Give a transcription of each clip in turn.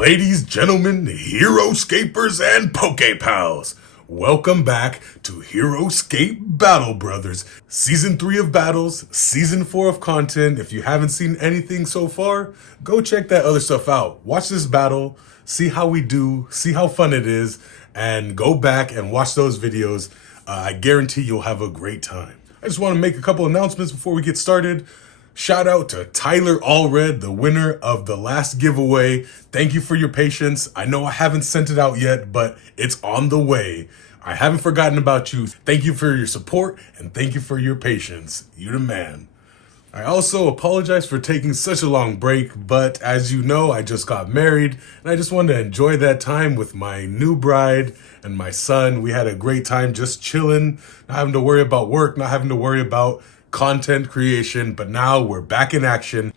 Ladies, gentlemen, Heroscapers, and Poke Pals, welcome back to Heroscape Battle Brothers, Season 3 of Battles, Season 4 of content. If you haven't seen anything so far, go check that other stuff out. Watch this battle, see how we do, see how fun it is, and go back and watch those videos. I guarantee you'll have a great time. I just want to make a couple announcements before we get started. Shout out to Tyler Allred, the winner of the last giveaway. Thank you for your patience. I know I haven't sent it out yet, but it's on the way. I haven't forgotten about you. Thank you for your support and thank you for your patience. You're the man. I also apologize for taking such a long break, but as you know, I just got married and I just wanted to enjoy that time with my new bride and my son. We had a great time just chilling, not having to worry about work, not having to worry about content creation, but now we're back in action.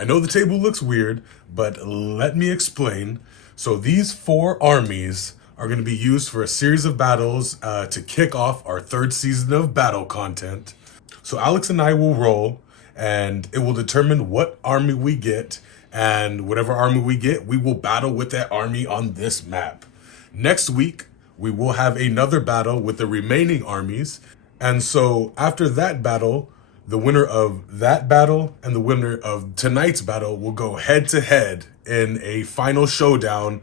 I know the table looks weird, but let me explain. So these 4 armies are going to be used for a series of battles to kick off our 3rd season of battle content. So Alex and I will roll, and it will determine what army we get, and whatever army we get, we will battle with that army on this map. Next week, we will have another battle with the remaining armies. And so after that battle, the winner of that battle and the winner of tonight's battle will go head to head in a final showdown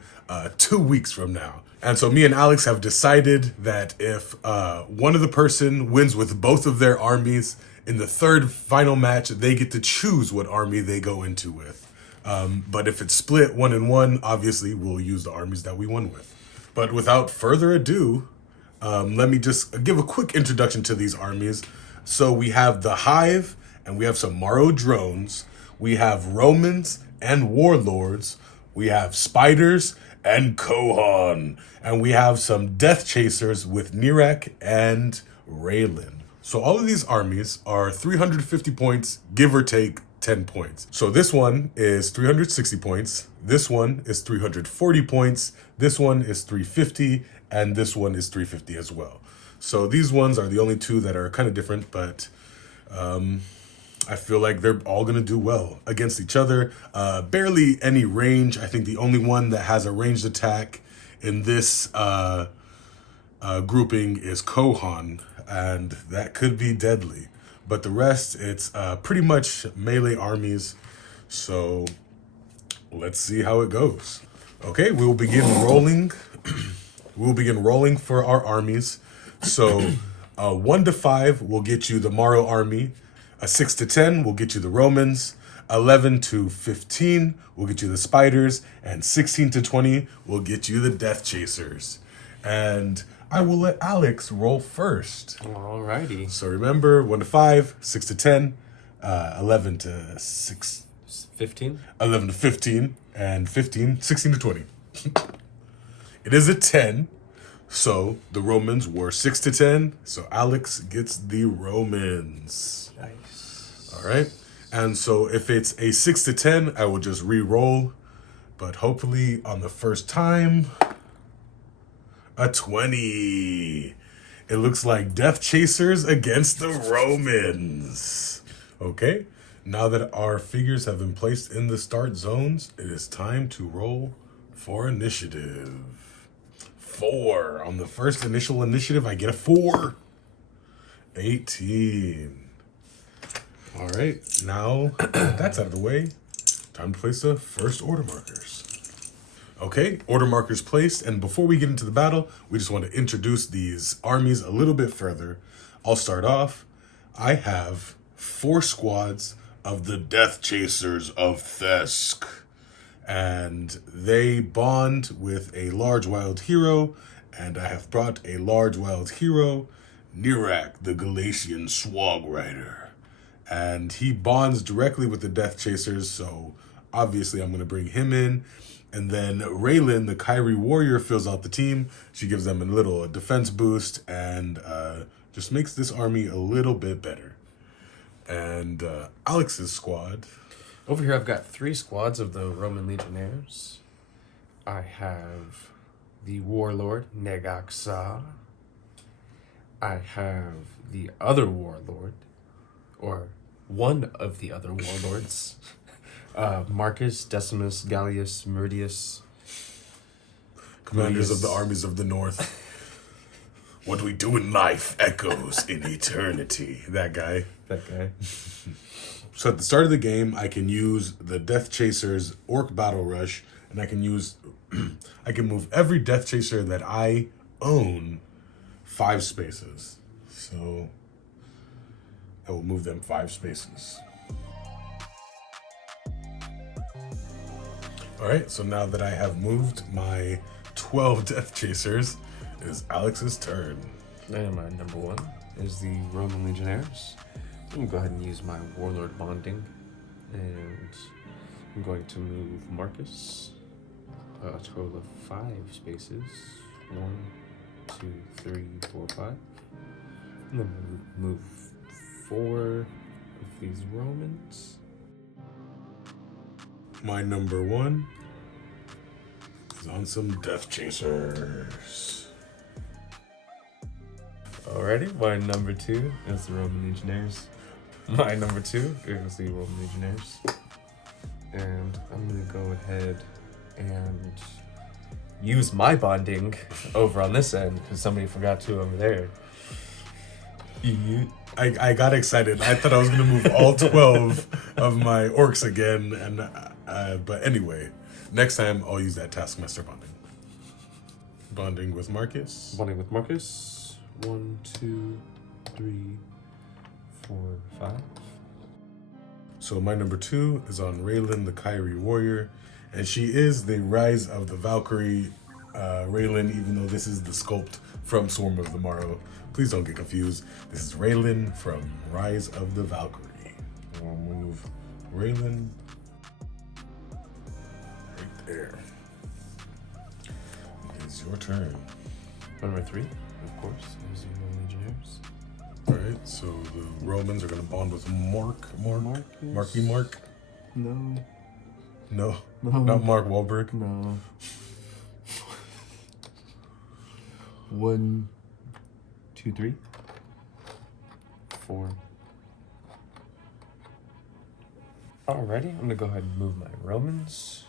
2 weeks from now. And so me and Alex have decided that if one of the person wins with both of their armies in the 3rd final match, they get to choose what army they go into with. But if it's split 1-1, obviously we'll use the armies that we won with. But without further ado, let me just give a quick introduction to these armies. So we have the Hive, and we have some Morrow drones. We have Romans and Warlords. We have Spiders and Kohan. And we have some Death Chasers with Nirak and Raylan. So all of these armies are 350 points, give or take 10 points. So this one is 360 points. This one is 340 points. This one is 350. And this one is 350 as well. So these ones are the only 2 that are kind of different, but I feel like they're all going to do well against each other. Barely any range. I think the only one that has a ranged attack in this grouping is Kohan, and that could be deadly. But the rest, it's pretty much melee armies. So let's see how it goes. Okay, we will begin rolling. We'll begin rolling for our armies. So 1 to 5 will get you the Morrow army. A 6 to 10 will get you the Romans. 11 to 15 will get you the Spiders. And 16 to 20 will get you the Death Chasers. And I will let Alex roll first. Alrighty. So remember, 1 to 5, 6 to 10, 11 to 6. 15? 11 to 15, and 15, 16 to 20. It is a 10, so the Romans were 6 to 10, so Alex gets the Romans. Nice. All right, and so if it's a 6 to 10, I will just re-roll, but hopefully on the first time, a 20. It looks like Death Chasers against the Romans. Okay, now that our figures have been placed in the start zones, it is time to roll for initiative. 4. On the first initial initiative, I get a 4. 18. All right, now that's out of the way, time to place the first order markers. Okay, order markers placed, and before we get into the battle, we just want to introduce these armies a little bit further. I'll start off. I have 4 squads of the Death Chasers of Thesk. And they bond with a large wild hero, and I have brought a large wild hero, Nirak, the Galatian Swag Rider. And he bonds directly with the Death Chasers, so obviously I'm going to bring him in. And then Raylan, the Kyrie Warrior, fills out the team. She gives them a little defense boost and just makes this army a little bit better. And Alex's squad... Over here, I've got 3 squads of the Roman Legionnaires. I have the Warlord, Negaxa. I have the other Warlord, or one of the other Warlords, Marcus Decimus Gallius Meridius Commanders of the armies of the north. What we do in life echoes in eternity. That guy. That guy. So at the start of the game, I can use the Death Chaser's Orc Battle Rush, and I can use, I can move every Death Chaser that I own 5 spaces. So I will move them 5 spaces. All right, so now that I have moved my 12 Death Chasers, it is Alex's turn. And my number 1 is the Roman Legionnaires. I'm going to go ahead and use my Warlord Bonding. And I'm going to move Marcus a total of 5 spaces. 1, 2, 3, 4, 5. I'm going to move 4 of these Romans. My number 1 is on some Death Chasers. Alrighty, my number 2 is the Roman Legionnaires. My number 2 is the Roman Legionnaires. And I'm going to go ahead and use my bonding over on this end because somebody forgot to over there. I got excited. I thought I was going to move all 12 of my orcs again. But anyway, next time I'll use that Taskmaster bonding. Bonding with Marcus. Bonding with Marcus. 1, 2, 3, 4, 5. So my number 2 is on Raylan, the Kyrie warrior, and she is the Rise of the Valkyrie Raylan, even though this is the sculpt from Swarm of the Morrow. Please don't get confused. This is Raylan from Rise of the Valkyrie. We'll move Raylan right there. It's your turn. Number 3, of course, is the Roman Legionnaires. All right, so the Romans are going to bond with Marky Mark. No. No, not Mark Wahlberg. No. 1, 2, 3, 4. Alrighty, I'm gonna go ahead and move my Romans.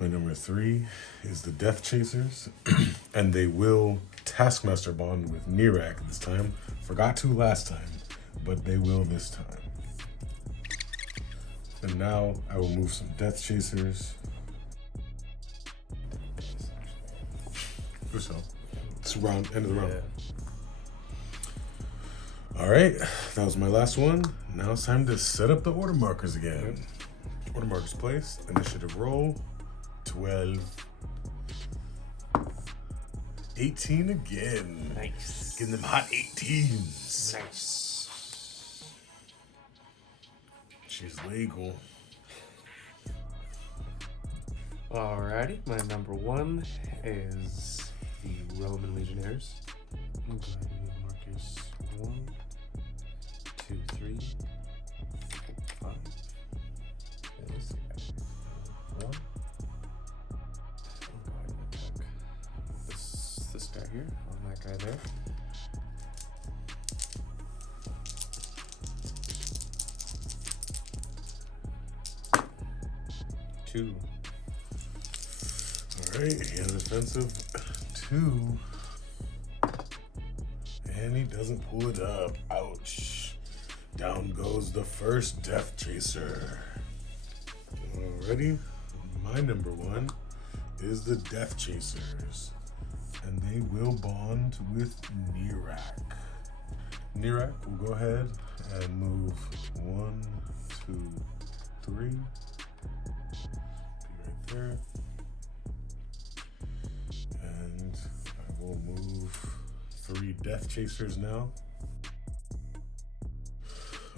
My number 3 is the Death Chasers, and they will Taskmaster bond with Nirak this time. Forgot to last time, but they will this time. And now I will move some Death Chasers. It's round, end of the round. All right, that was my last one. Now it's time to set up the order markers again. Order markers placed, initiative roll, 12. 18 again. Nice. Getting them hot 18s. Nice. She's legal. Alrighty, my number 1 is the Roman Legionnaires. I'm going to go ahead and move Marcus 1, 2, 3, 4, 5. And this guy. 1. I'm going to attack this guy here on that guy there. Two. Alright, he has offensive 2. And he doesn't pull it up. Ouch. Down goes the first Death Chaser. Alrighty, my number 1 is the Death Chasers. And they will bond with Nirak. Nirak will go ahead and move 1, 2, 3. Be right there. And I will move 3 Death Chasers now.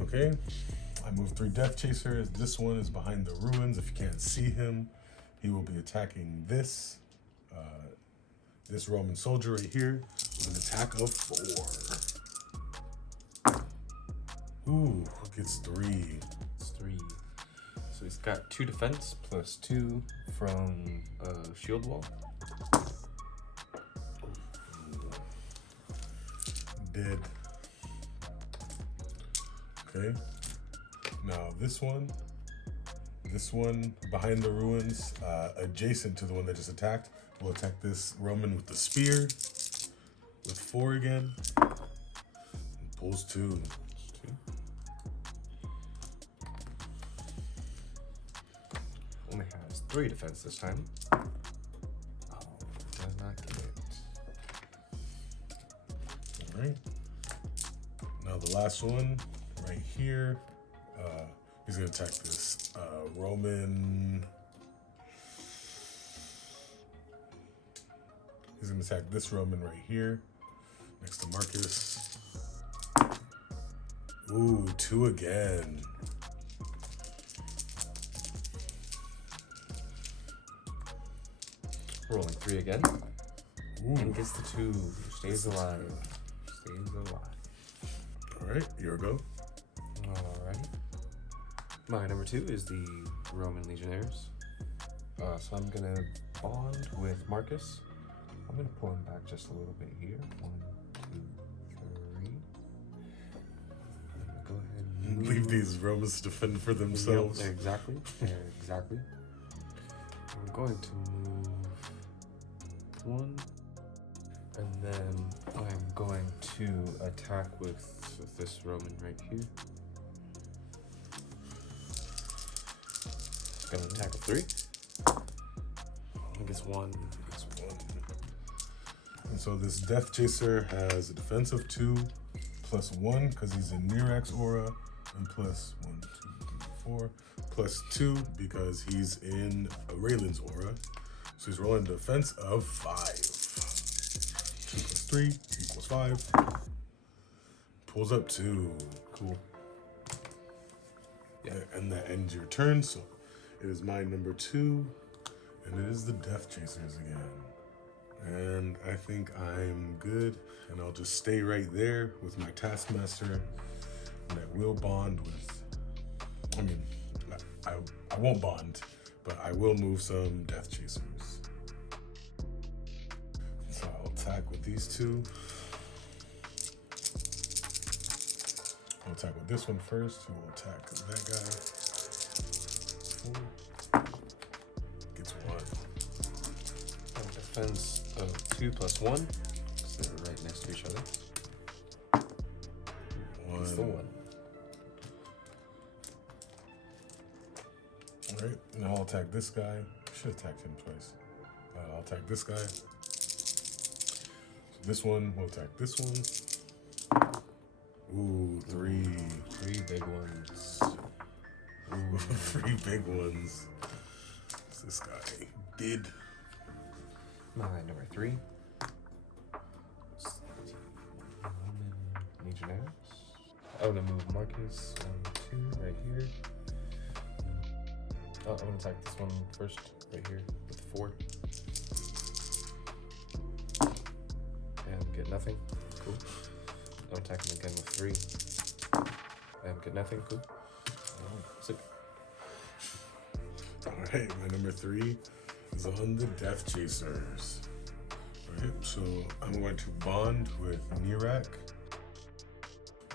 Okay, I moved 3 Death Chasers. This one is behind the ruins. If you can't see him, he will be attacking this Roman soldier right here with an attack of 4. Ooh, gets 3. It's 3. So he's got 2 defense plus 2 from shield wall. Dead. Okay. Now this one this one behind the ruins, adjacent to the one that just attacked, will attack this Roman with the spear with 4 again. And pulls 2. Only has 3 defense this time. Oh, does not get it. All right. Now the last one right here. He's gonna attack this Roman. He's gonna attack this Roman right here, next to Marcus. Ooh, 2 again. Rolling 3 again. Ooh. And gets the 2. Stays alive. Stays alive. All right, here we go. Alright. My number 2 is the Roman Legionnaires. So I'm gonna bond with Marcus. I'm gonna pull him back just a little bit here. 1, 2, 3. Go ahead and move. Leave these Romans to fend for themselves. Yep, exactly. Exactly. I'm going to move 1. And then I'm going to attack with this Roman right here. Gonna attack with 3. I think it's 1. It's 1. And so this Death Chaser has a defense of 2, plus 1 because he's in Mirax aura, and plus 1, 2, 3, 4, plus 2 because he's in Raylan's aura. So he's rolling a defense of 5. 2 plus 3 equals 5. Pulls up 2. Cool. Yeah, and that ends your turn. So it is my number 2, and it is the Death Chasers again. And I think I'm good, and I'll just stay right there with my Taskmaster, and I will bond with, I mean, I won't bond, but I will move some Death Chasers. So I'll attack with these 2. I'll attack with this one first, who will attack that guy. 4. Gets 1. Defense of 2 plus 1. So they're right next to each other. 1. It's the 1. Alright, and I'll attack this guy. Should have attacked him twice. I'll attack this guy. So this one will attack this one. Ooh, 3. 3 big ones. Ooh, 3 big ones. What's this guy did? My number 3. Roman Legionnaires. I'm gonna move Marcus 1, 2 right here. Oh, I'm gonna attack this one first, right here, with 4. And get nothing. Cool. I'll attack him again with 3. And get nothing. Cool. Sick. Alright, my number 3 is on the Death Chasers. Alright, so I'm going to bond with Nirak,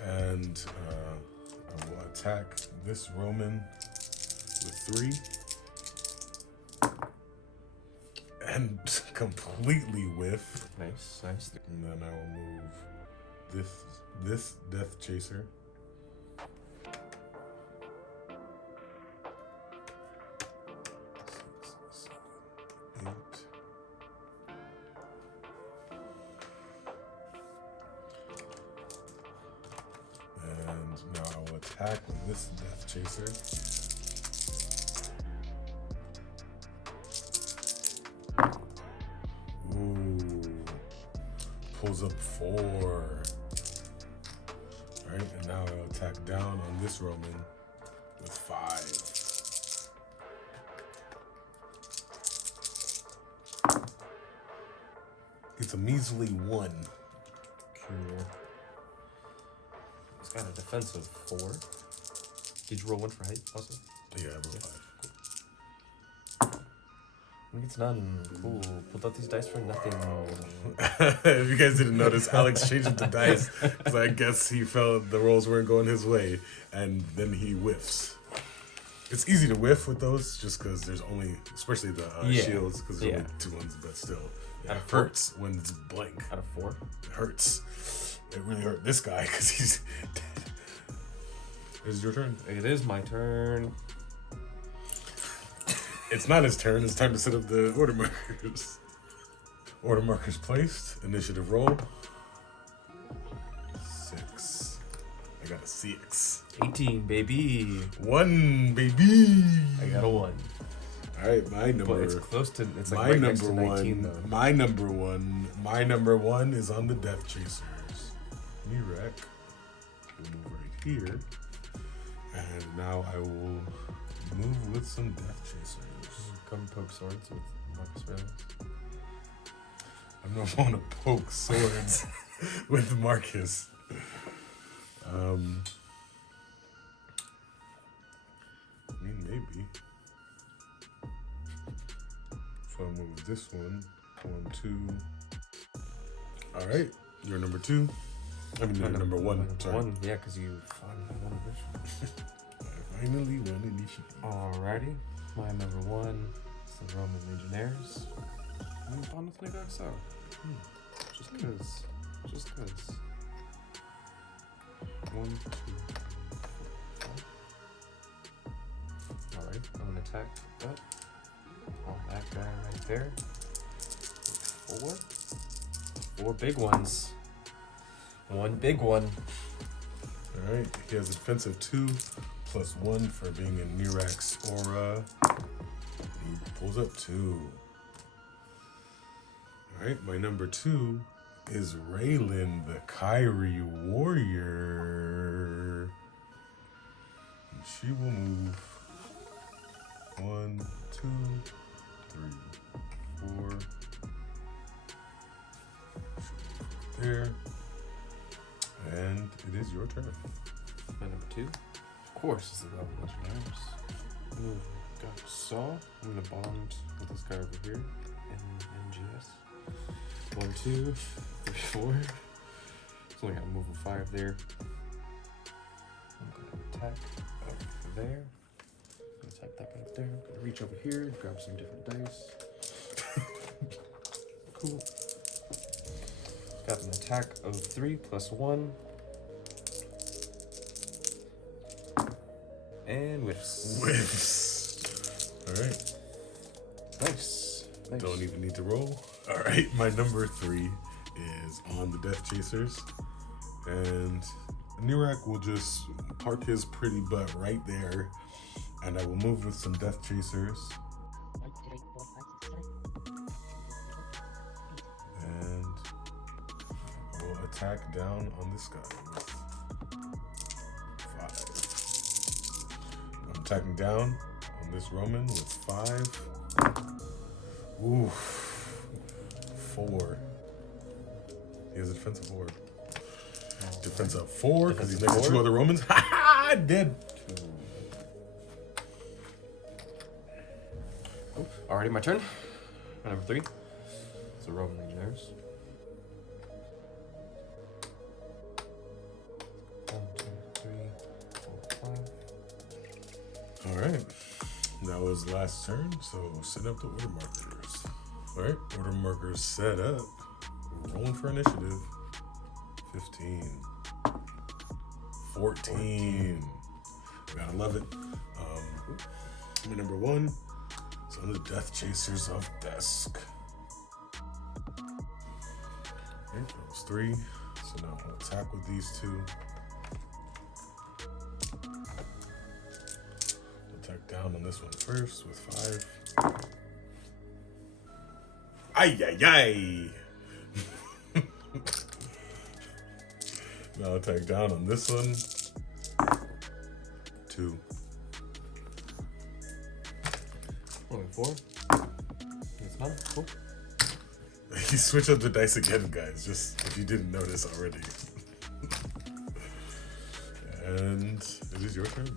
and I will attack this Roman with 3. And completely whiff. Nice. And then I will move this Death Chaser. 6, 7, 8. And now I will attack with this Death Chaser. Ooh. Pulls up 4. Alright, and now I'll attack down on this Roman with 5. It's a measly 1. Cool. It's got a defense of 4. Did you roll 1 for height also? Yeah, I rolled 5. I think it's none. Cool. Pulled out these dice for nothing. If you guys didn't notice, Alex changed the dice because I guess he felt the rolls weren't going his way, and then he whiffs. It's easy to whiff with those, just because there's only, especially the Yeah. shields, because there's Yeah. only 2 ones, but still. It Out of 4? hurts when it's blank. Out of 4? It hurts. It really hurt this guy, because he's dead. It's your turn. It is my turn. It's not his turn. It's time to set up the order markers. Order markers placed. Initiative roll. 6. I got a 6. 18, baby. 1, baby. I got a 1. All right, my number. But it's close to. It's like My right next number to 19 one. though. My number one is on the Death Chasers. Mirek will move right here, and now I will move with some Death Chasers. Come poke swords with Marcus Aurelius. I'm not going to poke swords with Marcus. I mean, maybe. So I'll move this one. 1, 2. All right, you're number 2. I mean, you're number 1. Sorry. 1, yeah, because you finally won initiative. I finally won initiative. Alrighty, my number 1 is the Roman Legionnaires. I'm on with Negax out. Just cause. 1, 2, 3, 4. Alright, I'm gonna attack that. On that guy right there. 4. 4 big ones. 1 big one. All right, he has a defense of 2 plus 1 for being in Mirak's aura. He pulls up 2. All right, my number 2 is Raylan, the Kyrie warrior. And she will move 1, 2, 3, 4. There. And it is your turn. My number 2, of course, is the Roman Legionnaires. Move got Saw. I'm gonna bond with this guy over here in MGS. 1, 2, 3, 4. So only got a move of 5 there. I'm gonna attack up there. I'm gonna attack that guy up there. I'm gonna reach over here and grab some different dice. Cool. Got an attack of 3 plus 1. And whiffs. Whiffs. All right. Nice. Don't even need to roll. All right. My number 3 is on the Death Chasers. And Nirak will just park his pretty butt right there. And I will move with some Death Chasers. And I will attack down on this guy with 5. I'm attacking down on this Roman with 5. Ooh, 4. He has a defense of 4. Defense of 4 because he's next to 2 other Romans. Ha ha! Dead. Oh, already my turn. My number 3. It's the Roman Legionnaires. 1, 2, 3, 4, 5. All right. That was last turn, so set up the order markers. All right, order markers set up. Rolling for initiative. 15. 14. Gotta love it. My number 1 is on the Death Chasers of Desk. Okay, that was 3. So now I'll attack with these 2. Attack down on this one first with 5. Ay, ay, ay. Now attack down on this one. 2. Only 4. It's none. Cool. You switch up the dice again, guys, just if you didn't notice already. And it is your turn.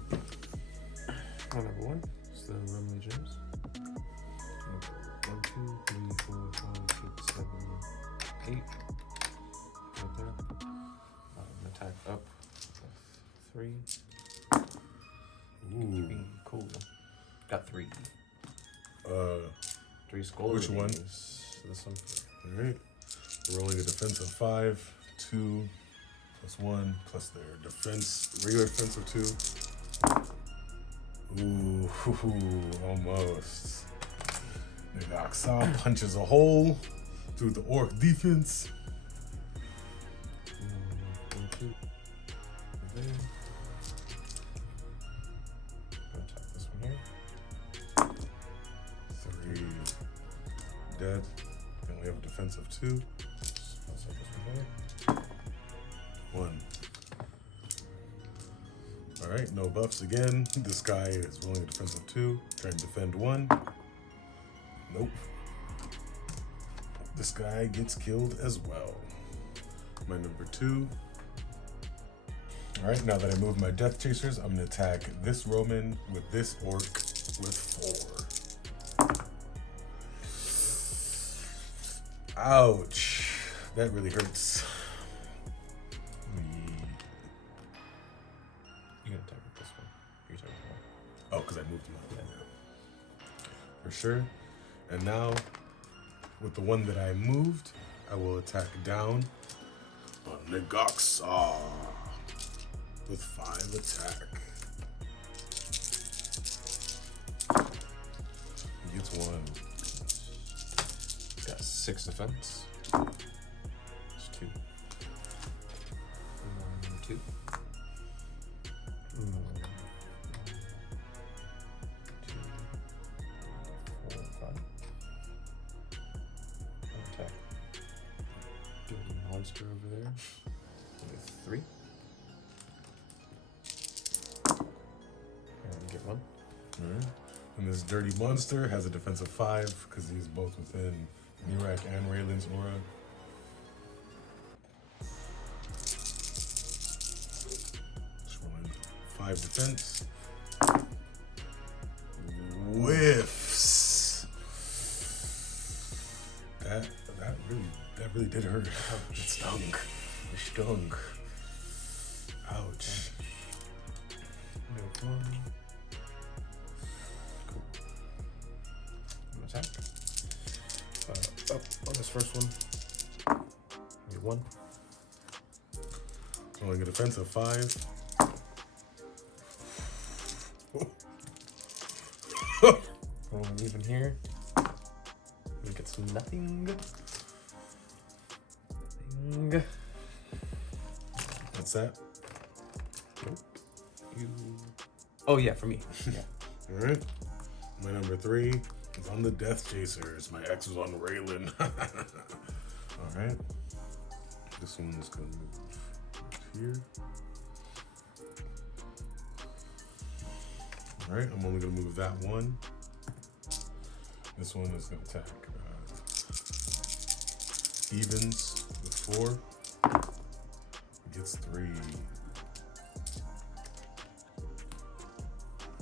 My number 1 is the Roman Legionnaires. 1, 2, 3, 4, 5, 6, 7, 8. Right there. Attack up. 3. Ooh. Cool. 3 skull. Which one? This one. Alright. Rolling a defense of 5, 2, plus 1, plus their defense, regular defense of 2. Ooh, almost. Negaksa punches a hole through the orc defense. 1, 2. There. Attack this one here. 3 dead. Then we have a defense of 2. Attack this one here. 1. Alright, no buffs again. This guy is rolling a defense of 2. Trying to defend 1. Nope. This guy gets killed as well. My number 2. Alright, now that I move my Death Chasers, I'm going to attack this Roman with this Orc with 4. Ouch. That really hurts. You can attack with this one. You attack with one. Oh, because I moved him out. Yeah. For sure. And now, with the one that I moved, I will attack down on Negaksa with 5 attack. He gets 1. Got 6 defense. It's 2. 1, 2. 2, 4, 5. Attack. Dirty monster over there. With 3. And get 1. Alright. And this dirty monster has a defense of 5 because he's both within Mirak and Raylan's aura. Just rolling 5 defense. Whiffs. That really did hurt. It stunk. It stunk. Ouch. Move 1. Cool. Attack. Up on this first one. Get 1. Rolling a defense of 5. Rolling even here. It gets nothing. Nothing. What's that? Nope. You. Oh yeah, for me. Yeah. All right. My number 3 is on the Death Chasers. My X was on Raylan. All right. This one's gonna move here. All right. I'm only gonna move that one. This one is gonna attack evens with 4. Gets 3.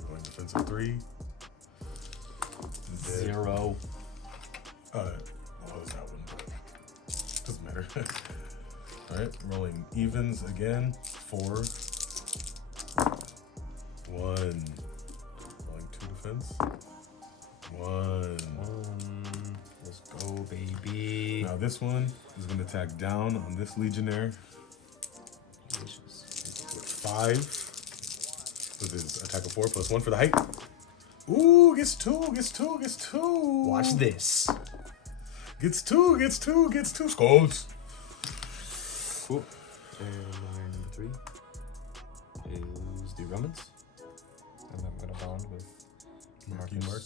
Going defensive 3. Dead. 0. What was that one? But doesn't matter. All right, rolling evens again. 4. 1. Rolling 2 defense. 1. Let's go, baby. Now this one is going to attack down on this Legionnaire with 5. With his attack of 4 plus 1 for the height. Ooh, gets 2, gets 2, gets 2. Watch this. Gets 2, gets 2, gets 2. Skulls. Cool. And my number 3 is the Romans. And I'm gonna bond with Marky Mark.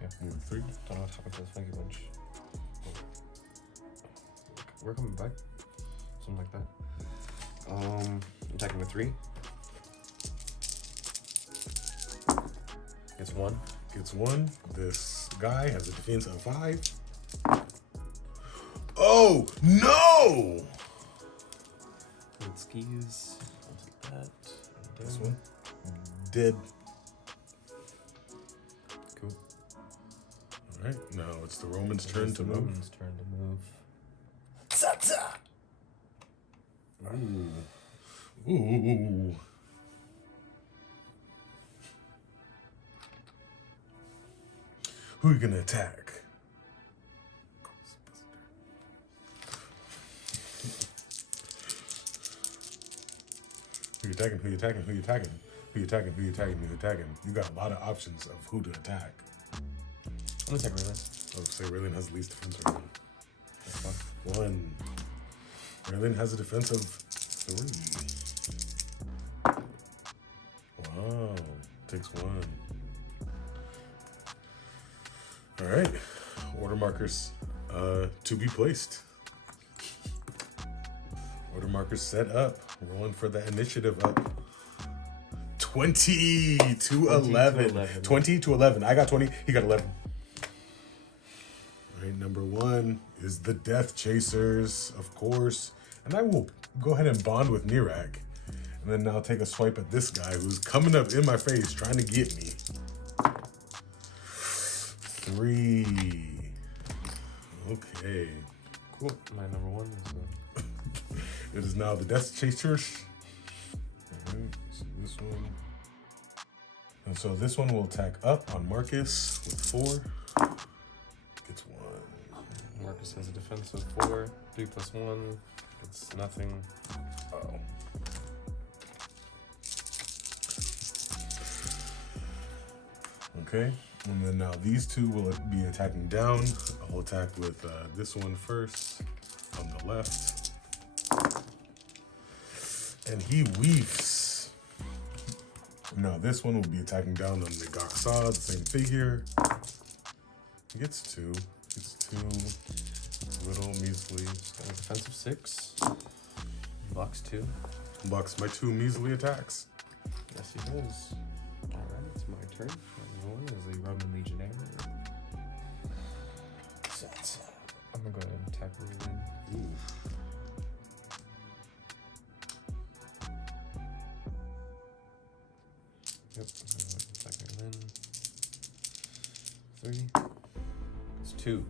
Yeah. Move 3. Don't know what happened to the Funky Bunch. We're coming back. Something like that. Attacking with 3. Gets 1. Gets 1. This guy has a defense of 5. Oh, no! Good skis. I'll take that. This one. Dead. Cool. All right, now it's the Romans' turn to move. Romans' turn to move. Ooh. Ooh. Who are you gonna attack? Who you attacking? Who you attacking? Who you attacking? Who you attacking? Who you attacking? Who you attacking? You got a lot of options of who to attack. I'm gonna attack Raylan. I would say Raylan has the least defense right now. That's 1. Raylan has a defense of 3. Wow. Takes 1. Alright. Order markers to be placed. Order markers set up. Rolling for the initiative up. 20 to 11. 20 to 11. I got 20. He got 11. All right, number 1 is the Death Chasers, of course. And I will go ahead and bond with Nirak. And then I'll take a swipe at this guy who's coming up in my face trying to get me. 3. Okay. Cool. My number 1 is It is now the Death Chasers. Alright, so this one. And so this one will attack up on Marcus with 4. Gets 1. Marcus has a defense of 4. 3 plus 1. It's nothing. Oh. Okay. And then now these 2 will be attacking down. I'll attack with this one first on the left. And he weaves. Now this one will be attacking down on the Goksa, the same figure. He gets 2. Gets 2 little measly. Defense of 6. Blocks 2. Blocks my 2 measly attacks. Yes, he does. Alright, it's my turn. Number 1 is the Roman Legionnaire. I'm gonna go ahead and attack Raylan. Ooh. Yep, I'm gonna attack Raylan. 3. It's 2.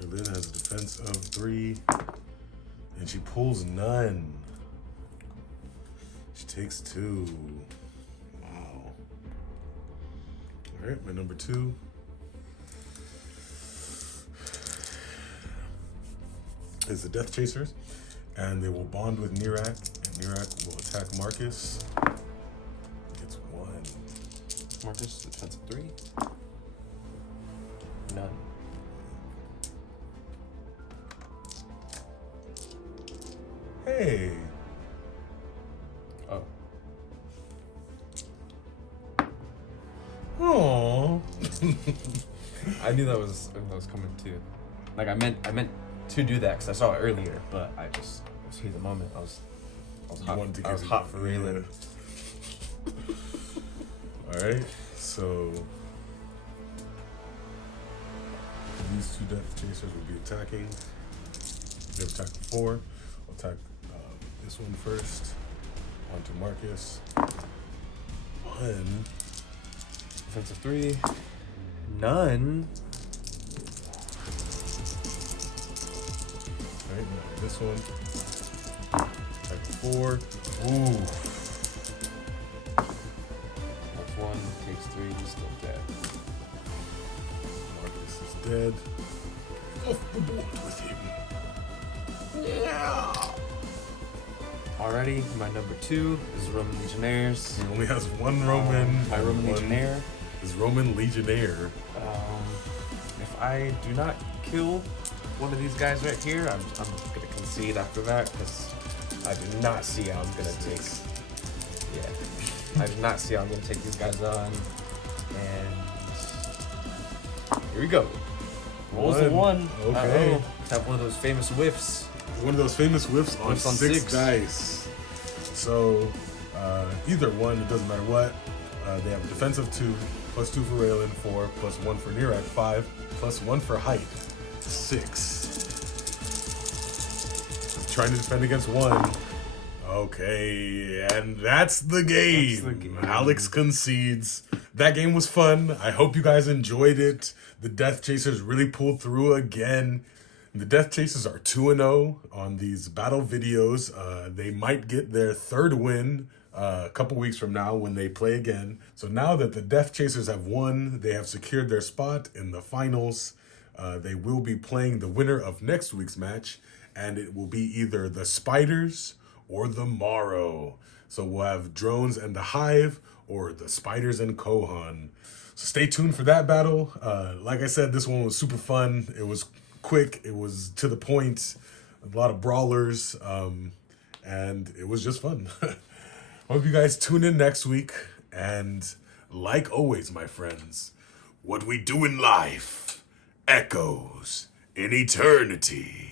Raylan has a defense of 3. And she pulls none. She takes 2. Wow. Alright, my number 2. Is the Death Chasers. And they will bond with Nirak. And Nirak will attack Marcus. Gets 1. Marcus, defense of 3. None. Hey. Oh. Aww. I knew that was coming too. Like I meant to do that because I saw it earlier, but I just was here the moment. I was hot. I was hot for Raylan. All right, so these 2 Death Chasers will be attacking. They're attacking 4. I'll attack this one first. Onto Marcus. 1. Defense of 3. None. Right, now this one. Attack 4. Ooh. That's 1. Takes 3. He's still dead. Marcus is dead. Off the board with him. Yeah. Alrighty, my number 2 is Roman Legionnaires. He only has 1 Roman. My Roman Legionnaire. Is Roman Legionnaire. If I do not kill one of these guys right here, I'm gonna concede after that because I do not see how I'm gonna take. Yeah, I do not see how I'm gonna take these guys on. And here we go. Rolls a 1. Okay. Have one of those famous whiffs. One of those famous whiffs on, Whiffs on 6 6. dice. So either one, it doesn't matter what. They have a defense of 2, plus 2 for Raylan, 4, plus 1 for Nirak, 5, plus 1 for height, 6. Trying to defend against 1. Okay, and that's the game. That's the game. Alex concedes. That game was fun. I hope you guys enjoyed it. The Death Chasers really pulled through again. The Death Chasers are 2-0 on these battle videos. They might get their 3rd win a couple weeks from now when they play again. So now that the Death Chasers have won, they have secured their spot in the finals. They will be playing the winner of next week's match, and it will be either the Spiders or the Morrow. So we'll have Drones and the Hive or the Spiders and Kohan. So stay tuned for that battle. Like I said, this one was super fun. It was quick. It was to the point. A lot of brawlers. And it was just fun. Hope you guys tune in next week. And like always, my friends, what we do in life echoes in eternity.